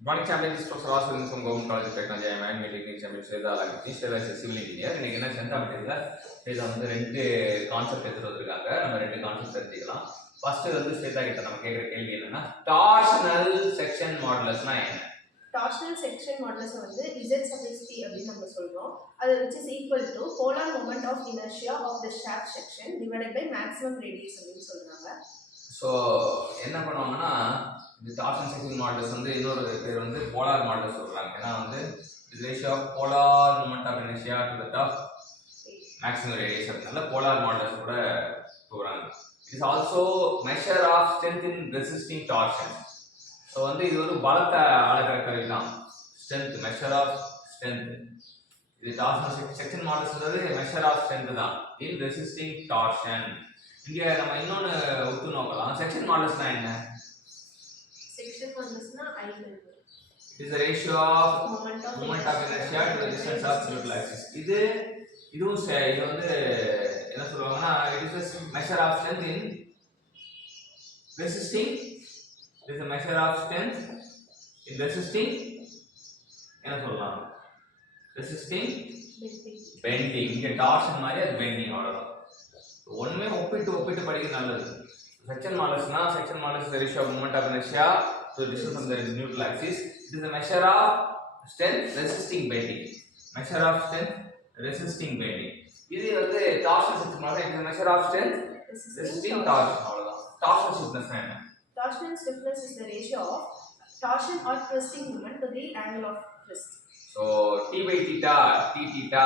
Morning champion is Professor Ross from Government College of Technology. I am meeting champion Shweta Alagji. Shweta is a civil engineer. இன்னைக்கு என்ன சென்டா மெட்டீரியல்ல இத வந்து ரெண்டு concept எடுத்து வந்திருக்காங்க. நம்ம ரெண்டு கான்செப்ட் தெரிஞ்சுக்கலாம். ஃபர்ஸ்ட் வந்து ஸ்வேதா கிட்ட நம்ம கேக்குற கேள்வி என்னன்னா டார்ஷனல் செக்ஷன் மாடுலஸ்னா என்ன? டார்ஷனல் செக்ஷன் மாடுலஸ் வந்து Z suffix T அப்படினு நம்ம சொல்றோம். அது which is equal to polar moment of inertia of the shaft section divided by maximum radius அப்படினு சொல்றாங்க. சோ என்ன பண்ணுவாங்கன்னா இந்த டார்ஷனல் செக்ஷன் மாடுலஸ் வந்து இன்னொரு பேர் வந்து போலார் மாடுலஸ் சொல்றாங்க. ஏன்னா வந்து the ratio of polar moment of inertia to that of maximum radius அப்படினால போலார் மாடுலஸ் கூட சொல்றாங்க. It is also measure of strength in resisting torsion. So வந்து இது ஒரு பலத்தை அளக்கிற கருவி தான். Strength measure of strength. இது டார்ஷனல் செக்ஷன் மாடுலஸ்ன்றது மெஷர் ஆஃப் ஸ்ட்ரென்த் தான் இன் ரெசிஸ்டிங் டார்ஷன். இங்க நம்ம இன்னொன்னு உத்து நோக்கலாம். செக்ஷன் மாடுலஸ்னா என்ன? செக்ஷன் மாடுலஸ்னா I It is the ratio of moment of inertia to the distance of neutral axis. இதுவும் இது வந்து என்ன சொல்லுவாங்கன்னா it is a measure of strength in resisting. It is a measure of strength in resisting என்ன சொல்லலாம்? resisting bending. இங்க torsion மாதிரி அது bending அவ்வளவுதான். ஒண்ணுமே ஒப்பிட்டு படிக்க நல்லது. செக்ஷன் மாடுலஸ்னா section modulus the ratio of moment of inertia to the distance of the neutral axis. It is a measure of strength resisting bending. Measure of strength resisting bending. இது வந்து torsional section modulus is a measure of strength resisting torsion அவ்வளவுதான். Torsional stiffness என்ன? Torsional stiffness is the ratio of torsion or twisting moment to the angle of twist. So T by theta, T theta,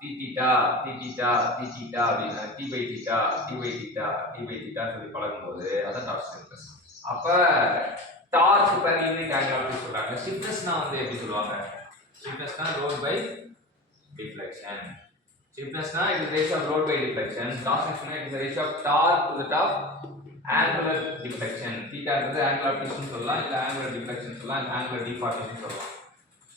T theta, T theta, T theta அப்படினா T by theta, T by theta, T by theta சொல்லி பழகும்போது அதான் torsional stiffness. அப்ப dark per unit angle அப்படி சொல்றாங்க. ஸ்டிஃப்னஸ்னா வந்து எப்படி சொல்லுவாங்க? ஸ்டிஃப்னஸ்னா load by deflection. Stiffnessனா it is ratio of load by deflection. Torsion is the ratio of torque to the top angular deflection. theta is angular twist சொல்லலாம், இல்ல angular deflection சொல்லலாம், இல்ல angular deformation சொல்லலாம்.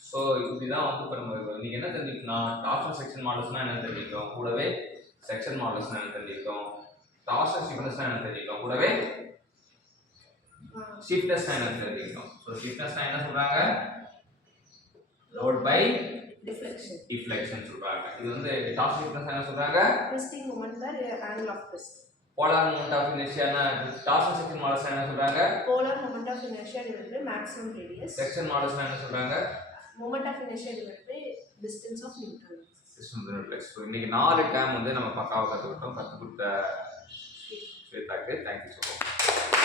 சோ இதுதான் வந்து இப்ப நம்ம நீங்க என்ன தெரிஞ்சுக்கணும்? டார்ஷனல் செக்ஷன் மாடுலஸ்னா என்ன தெரிஞ்சுக்கணும்? கூடவே செக்ஷன் மாடுலஸ்னா என்ன தெரிஞ்சுக்கணும்? டார்ஷனல் ஸ்டிஃப்னஸ்னா என்ன தெரிஞ்சுக்கணும்? கூடவே ஸ்டிஃப்னஸ்னா என்ன தெரிஞ்சுக்கணும்? சோ ஸ்டிஃப்னஸ்னா என்ன சொல்றாங்க? load by deflection சொல்றாங்க. இது வந்து டார்ஷனல் ஸ்டிஃப்னஸ் என்ன சொல்றாங்க? twisting moment per angle of twist. polar moment of inertia னா டார்ஷனல் செக்ஷன் மாடுலஸ் என்ன சொல்றாங்க? polar moment of inertia divided by maximum radius. Section modulus என்ன சொல்றாங்க? moment of inertia divided by distance of neutral axis. distance of neutral axis. இன்னைக்கு 4 term வந்து நம்ம பக்காவா கத்துக்கிட்டோம். கத்துக்கிட்ட ஸ்வேதாக்கு தேங்க்யூ so much.